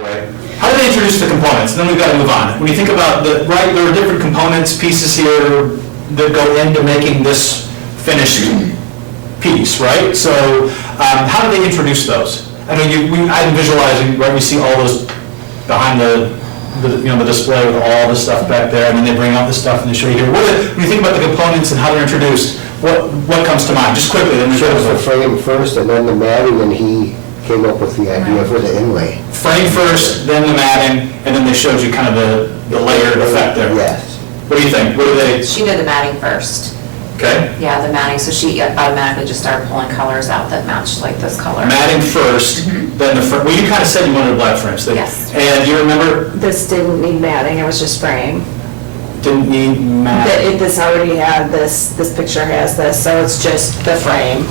How do they introduce the components? Then we've got to move on. When you think about right, there are different components, pieces here that go into making this finished piece, right? So how do they introduce those? I know I'm visualizing, right? We see all those behind the display with all the stuff back there, and then they bring out the stuff and they show you here. When you think about the components and how they're introduced, what comes to mind? Just quickly. Then shows the frame first, and then the matting, and he came up with the idea for the inlay. Frame first, then the matting, and then they showed you kind of the layered effect there. Yes. What do you think? What do they? She did the matting first. Okay. Yeah, the matting, so she automatically just started pulling colors out that matched like this color. Matting first, then the frame. Well, you kind of said you wanted a black frame. So Yes. And do you remember? This didn't need matting, it was just frame. Didn't need matting. This already had this picture has this, so it's just the frame.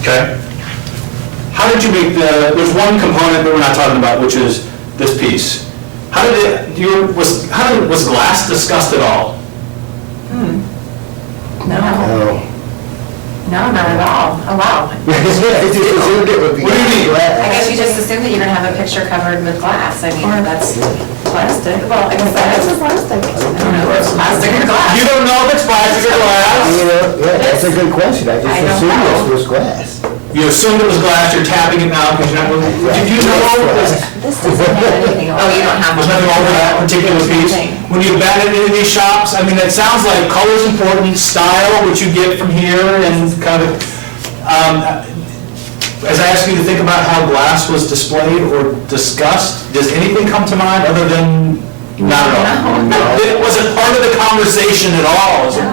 Okay. How did you make there's one component that we're not talking about, which is this piece. How did it, was glass discussed at all? No, No. no, not at all. Oh, wow. I just assumed it would be. What do you mean? I guess you just assume that you're gonna have a picture covered with glass. I mean, that's plastic. Well, I guess that is plastic. I don't know, if it's plastic or glass. You don't know if it's plastic or glass? You know, yeah, that's a good question. I I just don't assumed know. this was glass. You assumed it was glass, you're tapping it now because you're not really, did you know this? This doesn't have anything. Oh, you don't have. There's nothing wrong with that particular piece. When you bat it into these shops, I mean, it sounds like color's important, style, which you get from here, and kind of, as I ask you to think about how glass was displayed or discussed, does anything come to mind other than, not at all? No. Was it part of the conversation at all? Is it-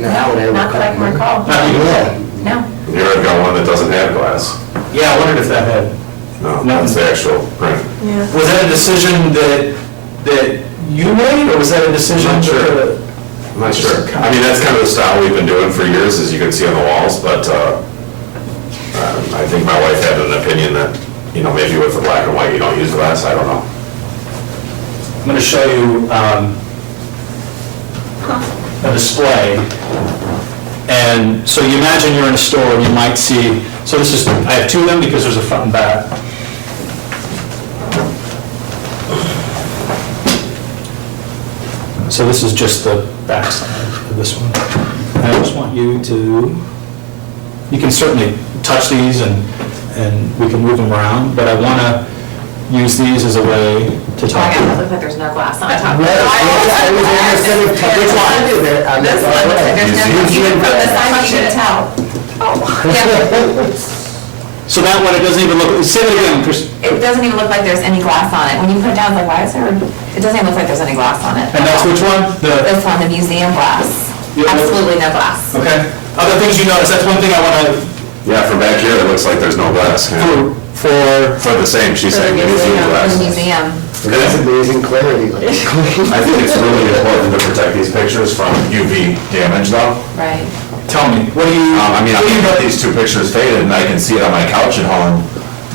No, not that I can recall. Not even- Yeah. No. Here I've got one that doesn't have glass. Yeah, I wondered if that had, No, that's the actual print. was that a decision that you made, or was that a decision? I'm not sure. I'm not sure. I mean, that's kind of the style we've been doing for years, as you can see on the walls, but I think my wife had an opinion that, maybe with the black and white, you don't use glass, I don't know. I'm going to show you a display. And so you imagine you're in a store and you might see, so this is, I have two of them because there's a front and back. So this is just the back side of this one. And I just want you can certainly touch these and we can move them around, but I want to use these as a way to Oh, talk. yeah, it looks like there's no glass on top. Well, I was interested in Which one? This one looks like there's no, even from the side, you can tell. Yeah. So that one, it doesn't even look, say it again, Chris. It doesn't even look like there's any glass on it. When you put it down, it's like, why is there, it doesn't even look like there's any glass on it. And that's which one? This one, the museum glass. Yeah, Absolutely no glass. Okay. Other things you notice, that's one thing I want to, Yeah, from back here, it looks like there's no glass. Yeah. For the same, she's saying, museum In glass. the museum. That's amazing clarity. I think it's really important to protect these pictures from UV damage though. Right. tell me, what do you? I mean, I've got these two pictures faded, and I can see it on my couch at home.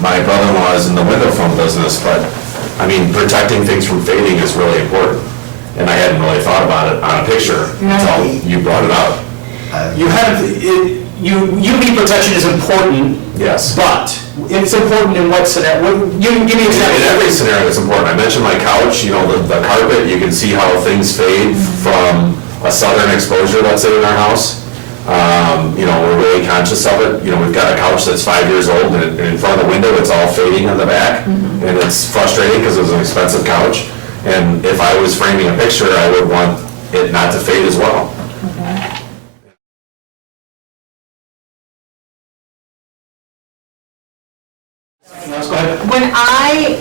My brother-in-law is in the window film business, but, I mean, protecting things from fading is really important. And I hadn't really thought about it on a picture until you brought it up. You have, UV protection is important. Yes. But it's important in what scenario? You can give me an example. In every scenario, it's important. I mentioned my couch, the carpet, you can see how things fade from a southern exposure, let's say, in our house. We're really conscious of it. We've got a couch that's 5 years old, and in front of the window, it's all fading in the back. And it's frustrating because it was an expensive couch. And if I was framing a picture, I would want it not to fade as well. Let's go ahead. When I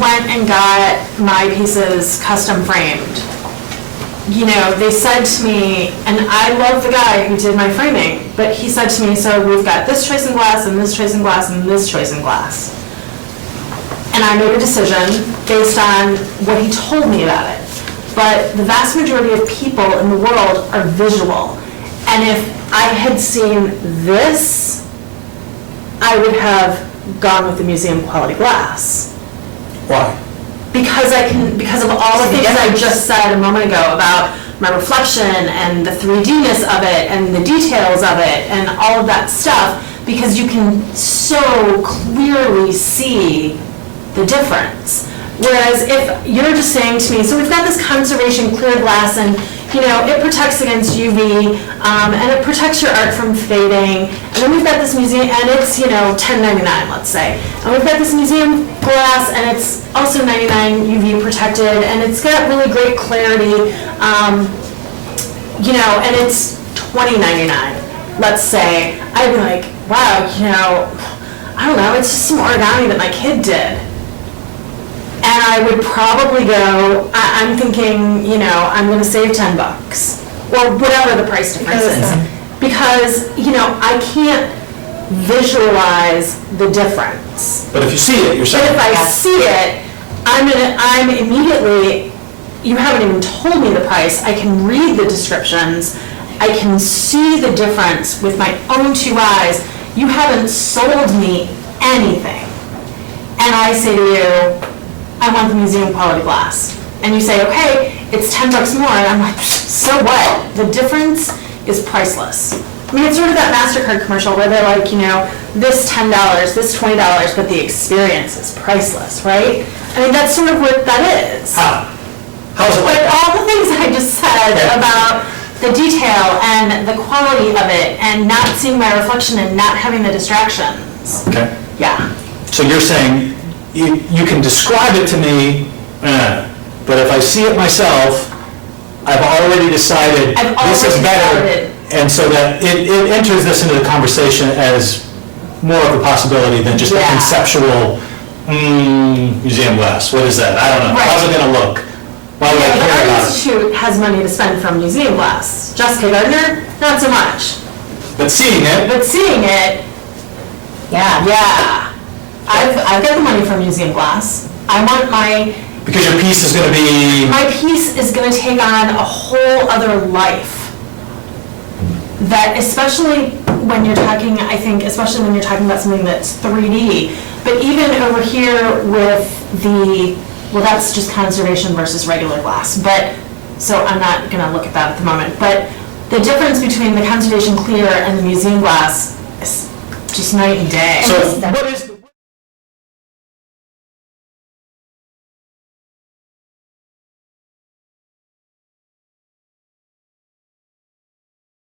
went and got my pieces custom framed, they said to me, and I love the guy who did my framing, but he said to me, so we've got this choice in glass, and this choice in glass, and this choice in glass. And I made a decision based on what he told me about it. But the vast majority of people in the world are visual. And if I had seen this, I would have gone with the museum quality glass. Why? Because of all the things I just said a moment ago about my reflection and the 3D-ness of it and the details of it and all of that stuff, because you can so clearly see the difference. Whereas if you're just saying to me, so we've got this conservation clear glass and, it protects against UV, and it protects your art from fading, and then we've got this museum, and it's, $10.99, let's say. And we've got this museum glass, and it's also 99 UV protected, and it's got really great clarity, and it's $20.99, let's say. I'd be like, wow, I don't know, it's just some origami that my kid did. And I would probably go, I'm thinking, I'm gonna save $10, or whatever the price difference is. Because, I can't visualize the difference. But if you see it, you're saying. But if I see it, I'm immediately, you haven't even told me the price, I can read the descriptions, I can see the difference with my own two eyes. You haven't sold me anything. And I say to you, I want the museum quality glass. And you say, okay, it's $10 more, and I'm like, so what? The difference is priceless. I mean, it's sort of that MasterCard commercial where they're like, this $10, this $20, but the experience is priceless, right? I mean, that's sort of what that is. How? How is it like But that? all the things that I just said about the detail and the quality of it, and not seeing my reflection and not having the distractions. Okay. Yeah. So you're saying, you can describe it to me, but if I see it myself, I've already decided this is better. And so that it enters this into the conversation as more of a possibility than just a Yeah. conceptual, museum glass. What is that? I don't know. Right. How's it gonna look? Why would I Yeah, the care Art about it? Institute has money to spend from museum glass. Jessica Gardner, not so much. But seeing it, But seeing it, yeah. I've got the money from museum glass. I want because your piece is gonna be, my piece is gonna take on a whole other life. That especially when you're talking, I think, especially when you're talking about something that's 3D, but even over here with well, that's just conservation versus regular glass, but, so I'm not gonna look at that at the moment, but the difference between the conservation clear and the museum glass is just night and day. so what is